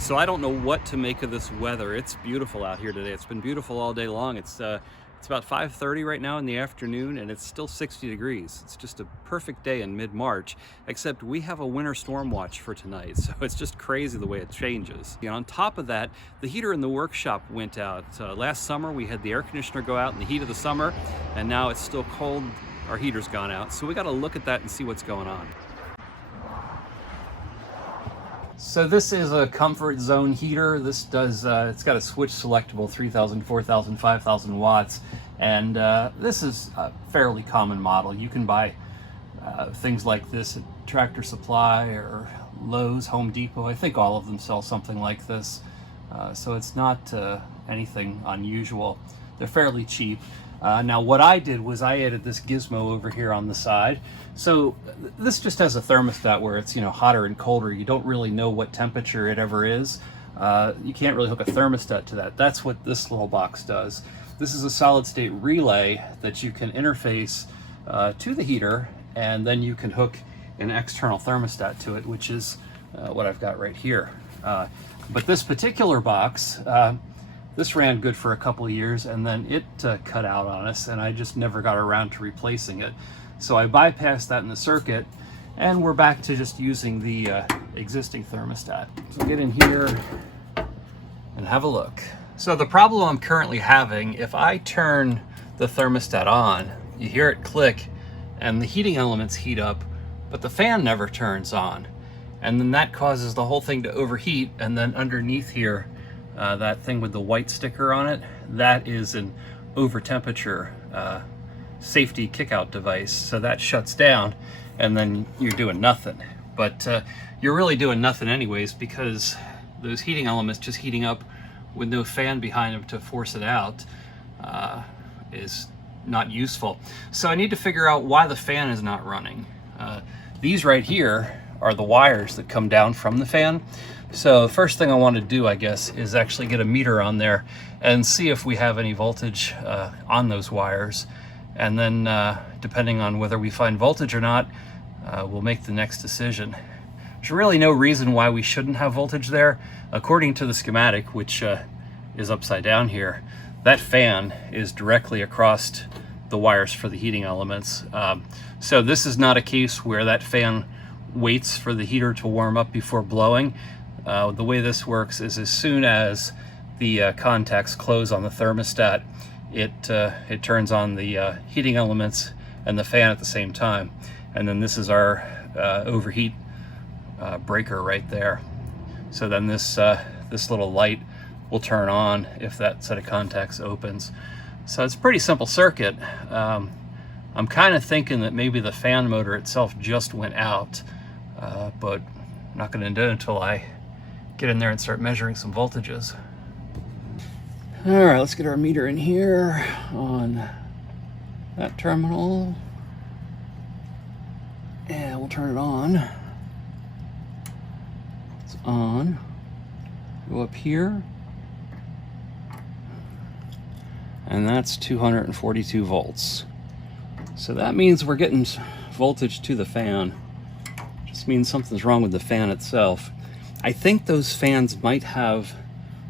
So I don't know what to make of this weather. It's beautiful out here today. It's been beautiful all day long. It's about 5:30 right now in the afternoon, and it's still 60 degrees. It's just a perfect day in mid-March, except we have a winter storm watch for tonight, so it's just crazy the way it changes. And on top of that, the heater in the workshop went out. Last summer, we had the air conditioner go out in the heat of the summer, and now it's still cold. Our heater's gone out, so we got to look at that and see what's going on. So this is a comfort zone heater. This does, it's got a switch selectable 3,000, 4,000, 5,000 watts. And this is a fairly common model. You can buy things like this at Tractor Supply or Lowe's, Home Depot. I think all of them sell something like this. So it's not anything unusual. They're fairly cheap. Now what I did was I added this gizmo over here on the side. So this just has a thermostat where it's, hotter and colder. You don't really know what temperature it ever is. You can't really hook a thermostat to that. That's what this little box does. This is a solid state relay that you can interface to the heater, and then you can hook an external thermostat to it, which is what I've got right here. But this particular box, this ran good for a couple of years, and then it cut out on us, and I just never got around to replacing it. So I bypassed that in the circuit, and we're back to just using the existing thermostat. So get in here and have a look. So the problem I'm currently having, if I turn the thermostat on, you hear it click, and the heating elements heat up, but the fan never turns on. And then that causes the whole thing to overheat, and then underneath here, that thing with the white sticker on it, that is an over temperature safety kickout device. So that shuts down, and then you're doing nothing. But you're really doing nothing anyways, because those heating elements just heating up with no fan behind them to force it out is not useful. So I need to figure out why the fan is not running. These right here are the wires that come down from the fan. So the first thing I want to do, I guess, is actually get a meter on there and see if we have any voltage on those wires. And then depending on whether we find voltage or not, we'll make the next decision. There's really no reason why we shouldn't have voltage there. According to the schematic, which is upside down here, that fan is directly across the wires for the heating elements. So this is not a case where that fan waits for the heater to warm up before blowing. The way this works is as soon as the contacts close on the thermostat, it turns on the heating elements and the fan at the same time. And then this is our overheat breaker right there. So then this little light will turn on if that set of contacts opens. So it's a pretty simple circuit. I'm kind of thinking that maybe the fan motor itself just went out, but I'm not going to do it until I get in there and start measuring some voltages. All right, let's get our meter in here on that terminal, and we'll turn it on. It's on. Go up here, and that's 242 volts. So that means we're getting voltage to the fan. Just means something's wrong with the fan itself. I think those fans might have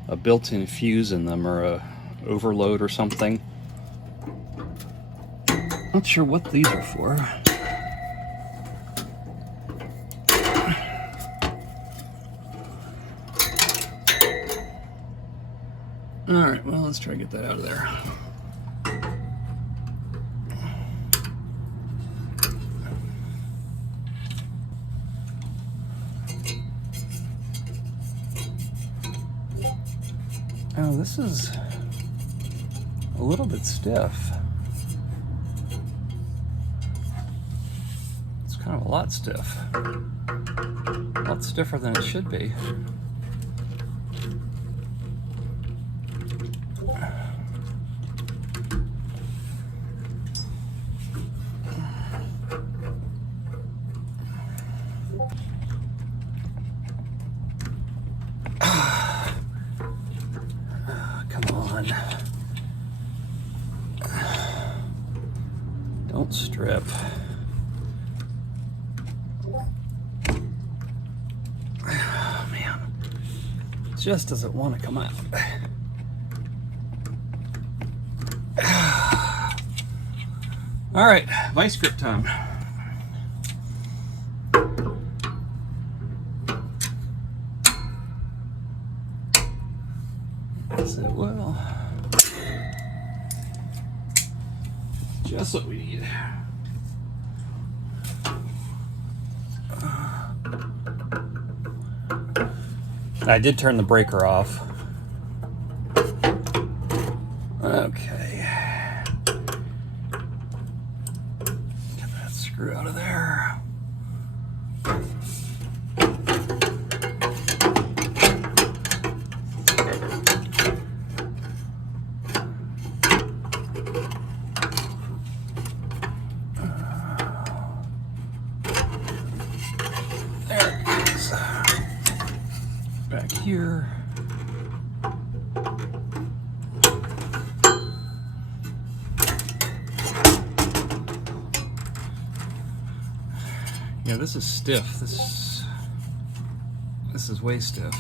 a built-in fuse in them, or a overload or something. Not sure what these are for. All right, well, let's try to get that out of there. Oh, this is a little bit stiff. It's kind of a lot stiff. A lot stiffer than it should be. Don't strip. Oh, man. just doesn't want to come out. All right, vice grip time. That's it. Well, just what we need. I did turn the breaker off. Okay. Get that screw out of there. There it is. Back here. Yeah, this is stiff. This is way stiff.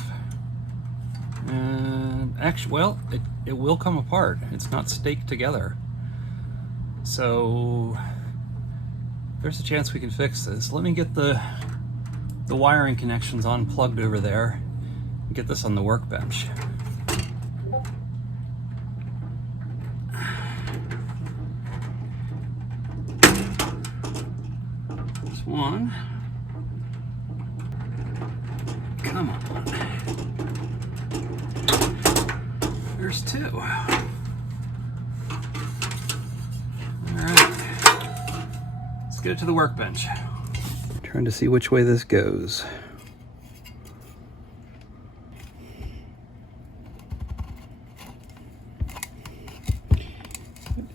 And actually, well, it will come apart. It's not staked together. So there's a chance we can fix this. Let me get the wiring connections unplugged over there and get this on the workbench. There's one. Come on. There's two. All right. Let's get it to the workbench. Trying to see which way this goes.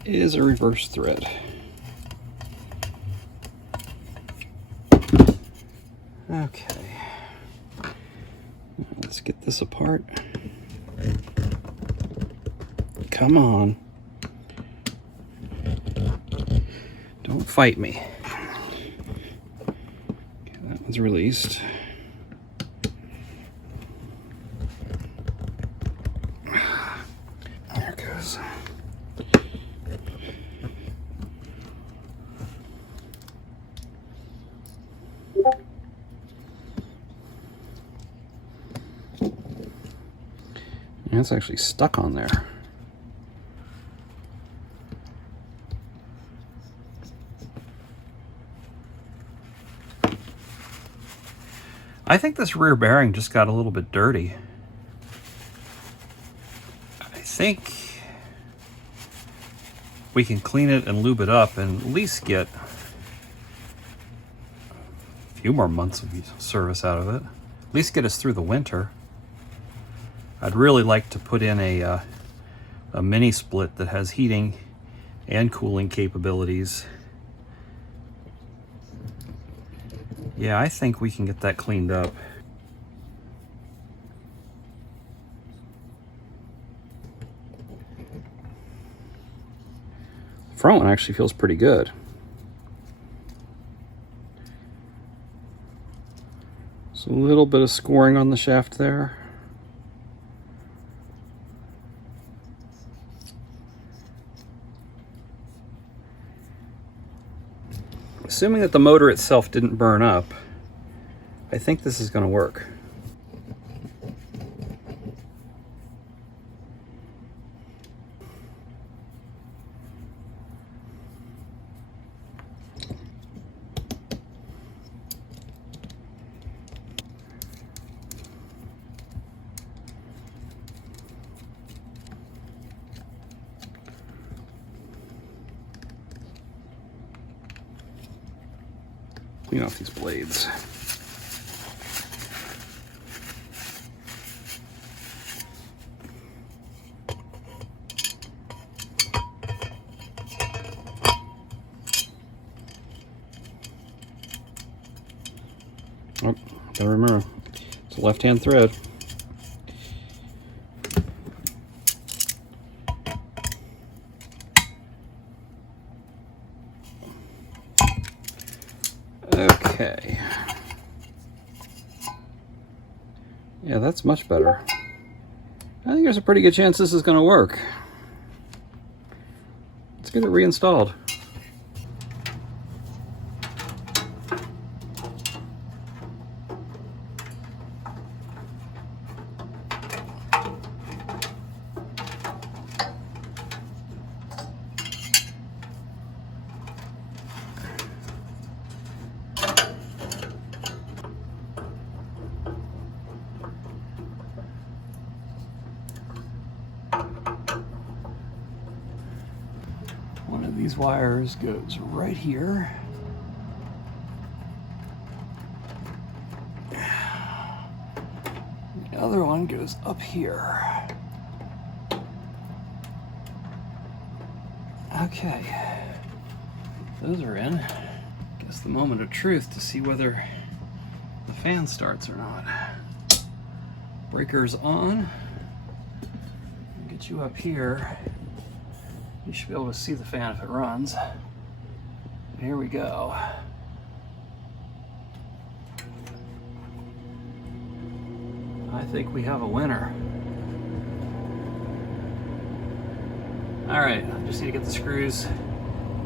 It is a reverse thread. Okay. Let's get this apart. Come on. Don't fight me. Okay, that one's released. There it goes. It's actually stuck on there. I think this rear bearing just got a little bit dirty. I think we can clean it and lube it up and at least get a few more months of service out of it. At least get us through the winter. I'd really like to put in a mini split that has heating and cooling capabilities. Yeah, I think we can get that cleaned up. The front one actually feels pretty good. So a little bit of scoring on the shaft there. Assuming that the motor itself didn't burn up, I think this is going to work. Clean off these blades. Oh, gotta remember, it's a left-hand thread. Okay. Yeah, that's much better. I think there's a pretty good chance this is going to work. Let's get it reinstalled. One of these wires goes right here. The other one goes up here. Okay, those are in. Guess the moment of truth to see whether the fan starts or not. Breaker's on. Get you up here. You should be able to see the fan if it runs. Here we go. I think we have a winner. All right, I just need to get the screws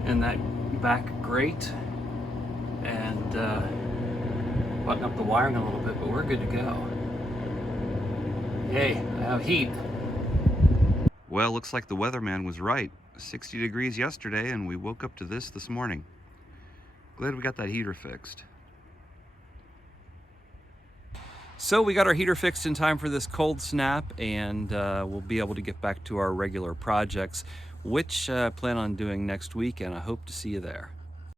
in that back grate and button up the wiring a little bit, but we're good to go. Yay, I have heat. Well, looks like the weatherman was right. 60 degrees yesterday, and we woke up to this morning. Glad we got that heater fixed. So we got our heater fixed in time for this cold snap, and we'll be able to get back to our regular projects, which I plan on doing next week, and I hope to see you there.